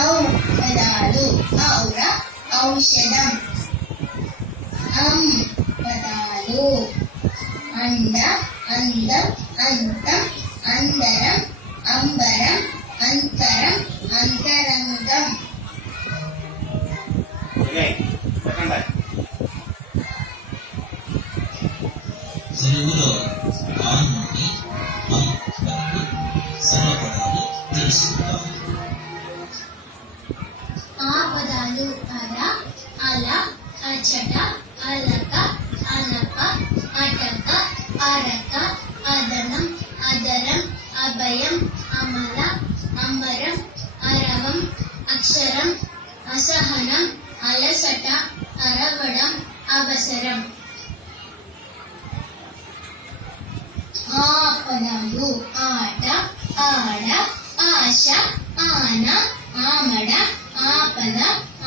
ఔ పదాలు ఔర ఔషధం. అం పదాలు అండ అందం అంతం అందరం అంబరం అంతరం అంతరంగం. తెలుగులో ఆ నుండి అం వరకు సర్వపదాలు తెలుసుకుందాం. ఆ పదాలు అర అల అచట అలక అనప అటక అరక అదనం అదరం అభయం అమల అంబరం అరవం అక్షరం అసహనం అలసట అరవడం అవసరం. ఆ పదాలు ఆట ఆడ ఆశ ఆన ఆమడ ఆపద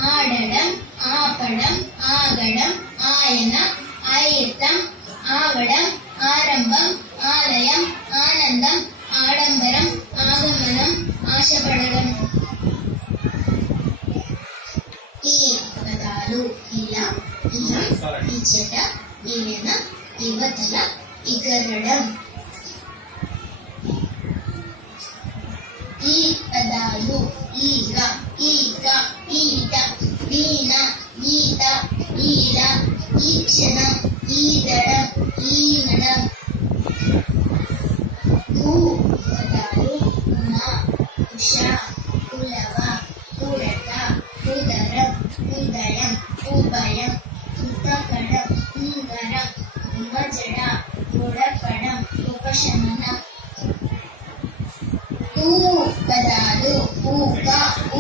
ఆడడం ఆపడం ఆగడం ఆయన ఆయుతం ఆవడం ఆరంభం ఆలయం ఆనందం ఆడంబరం ఆగమనం ఆశపడడం. ఈ పదాలు ఇలా ఇహం ఇచ్చట ఈయన యువతల ఇగరడం. ఈ పదాలు ఈగ ఈక ఈట వీణ ఈత ఈల ఈక్షణ ఈదడం ఈనడం. ఊ పదాలు ఉమ ఉష కులవ కురట ఉదరం ఉదయం ఉభయం